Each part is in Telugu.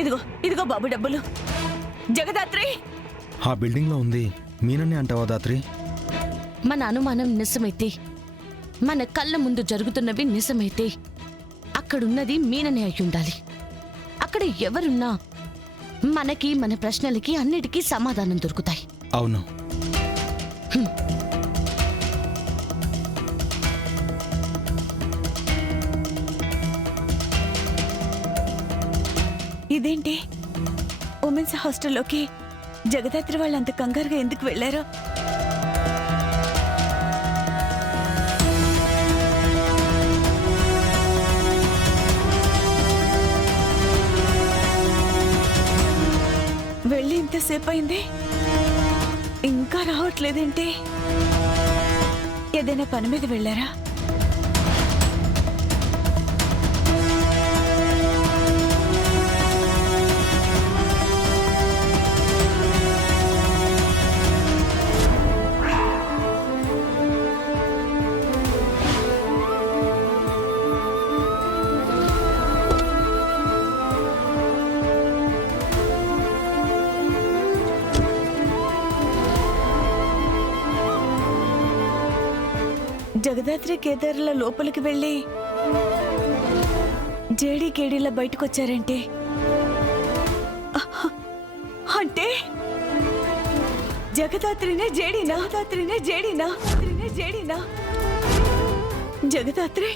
ఇదిగో ఇదిగో బాబు డబ్బులు. జగదాత్రి ఆ బిల్డింగ్ లో ఉంది. మీనన్నే అంటావా దాత్రి? మన అనుమానం నిజమైతే, మన కళ్ళ ముందు జరుగుతున్నవి నిజమైతే అక్కడున్నది మీననే అయ్యుండాలి. అక్కడ ఎవరున్నా మనకి మన ప్రశ్నలకి అన్నిటికీ సమాధానం దొరుకుతాయి. అవును. ఇదేంటి, ఉమెన్స్ హాస్టల్లోకి జగదాత్రి వాళ్ళంత కంగారుగా ఎందుకు వెళ్లారో? వెళ్ళి ఇంతసేపు అయింది, ఇంకా రావట్లేదేంటి? ఏదైనా పని మీద వెళ్ళారా? జగదాత్రి కేదార్ల లోపలికి వెళ్ళి జేడీ కేడీలా బయటకొచ్చారంటే అంటే జగదాత్రినే జేడీనా? జగదాత్రి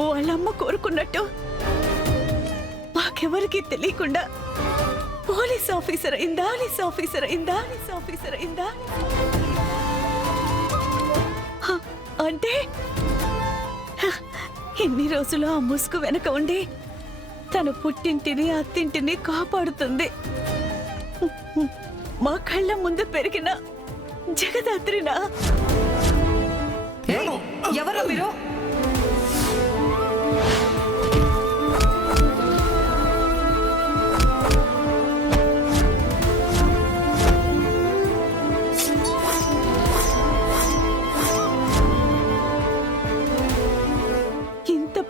వాళ్ళమ్మ కోరుకున్నట్టు మాకెవరికి తెలియకుండా పోలీస్ ఆఫీసర్ అయిందా? అంటే ఎన్ని రోజులు ఆ ముసుగు వెనక ఉండి తన పుట్టింటిని అత్తింటిని కాపాడుతుంది. మా కళ్ళ ముందు పెరిగిన జగదాత్రినా? ఎవరు మీరు?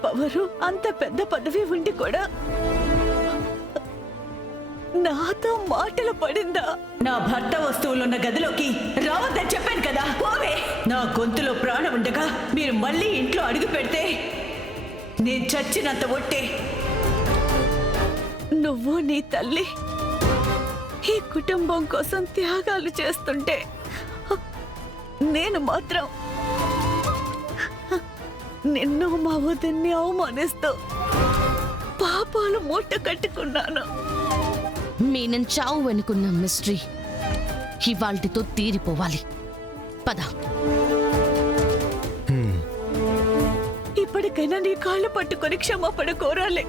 పవరు, అంత పెద్ద పదవి ఉండి కూడా నాతో మాటలు పడిందా? నా భర్త వస్తువులున్న గదిలోకి రావద్దని చెప్పాను కదా, పోవే. నా గొంతులో ప్రాణం ఉండగా మీరు మళ్ళీ ఇంట్లో అడుగు పెడితే నేను చచ్చినంత ఒట్టే. నువ్వు నీ తల్లి ఈ కుటుంబం కోసం త్యాగాలు చేస్తుంటే నేను మాత్రం నిన్ను మా వదిన్ని అవమానిస్తూ పాపాలు మూట కట్టుకున్నాను. మీనన్ చావు వెనుకున్న మిస్టరీ ఇవాల్టితో తీరిపోవాలి. పద. ఇప్పటికైనా నీ కాళ్ళు పట్టుకొని క్షమాపణ కోరాలి.